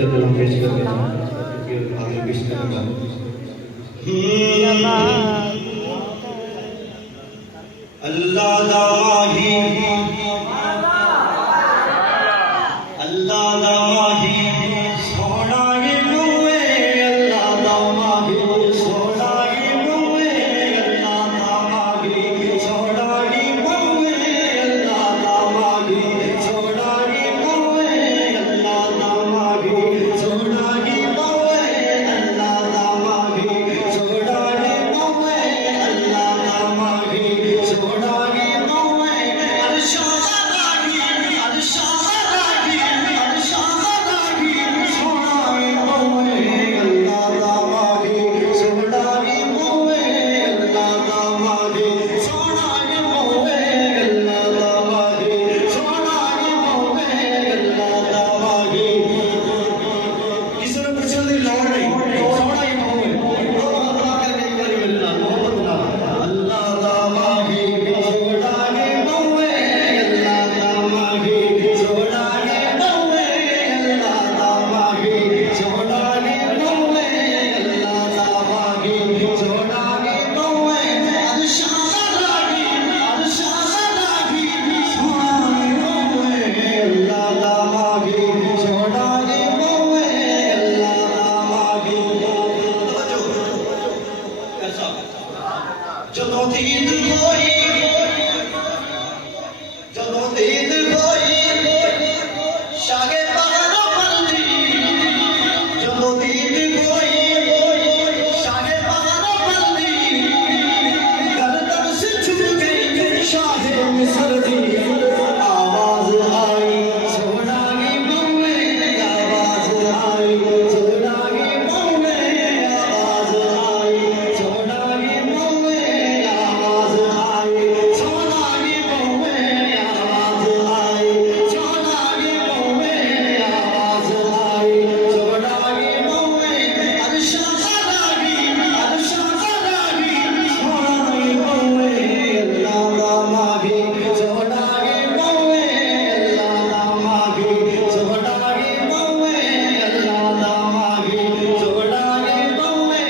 खिदमत कलाम पेश करते हैं आगे पेश करेगा अल्लाह दा माही अल्लाह दा माही सोना ये मुए अल्लाह दा माही सोना ये मुए अल्लाह दा माही सोना ये मुए अल्लाह दा माही सोना ये मुए अल्लाह दा माही सोना ये मुए अल्लाह दा माही सोना ये मुए अल्लाह दा माही सोना ये मुए अरशाद रागी अरशाद रागी अरशाद रागी सोना ये मुए अल्लाह दा माही सोना ये मुए अल्लाह दा माही सोना ये मुए अल्लाह दा माही सोना ये मुए अल्लाह दा माही किसी ने पूछने की लोड़ नहीं सोना ये मुए अल्लाह करके एक बार मिलना मोहब्बत ना अल्लाह दा माही सोना ये मुए अल्लाह दा माही सोना ये मुए अल्लाह दा माही सोना ये मुए अल्लाह दा माही सोना ये मुए अरशाद रागी अरशाद रागी सोना ये मुए अल्लाह दा माही सोना ये मुए अल्लाह दा माही कैसा ਜਦੋਂ ਦੀਦ ਹੋਈ ਜਦੋਂ ਦੀਦ ਹੋਈ ਸ਼ਾਗੇ ਪਹਾੜੋਂ ਪਰਦੀ ਜਦੋਂ ਦੀਦ ਹੋਈ ਸ਼ਾਗੇ ਪਹਾੜੋਂ ਪਰਦੀ ਗਰਦਨ ਸੇ ਝੁਕ ਗਈ ਸ਼ਾहे मिस्र दी आवाज आई सोना की मुए आवाज आई सोना की मुए आवाज आई सोना की मुए आवाज आई सोना की मुए आवाज आई सोना की मुए आवाज आई सोना की मुए अरशाद रागी अरशाद रागी सोना की मुए अल्लाह दा माही सोना की मुए अल्लाह दा माही सोना की मुए अल्लाह दा माही सोना की मुए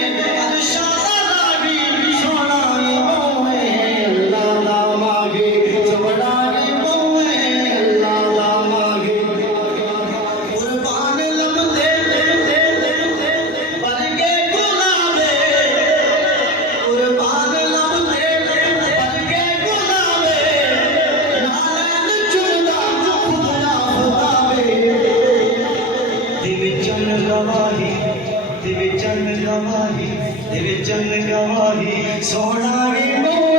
अरशाद रागी सोना की मुए अल्लाह दा माही सोना की मुए अल्लाह दा माही कुर्बान लबदे बरगे गुलाबे कुर्बान लबदे बरगे गुलाबे नालन चुदा खुदा खुदावे दिवे चन गवाही दिवे चन गवाही दिवे चन गवाही सोना की मुए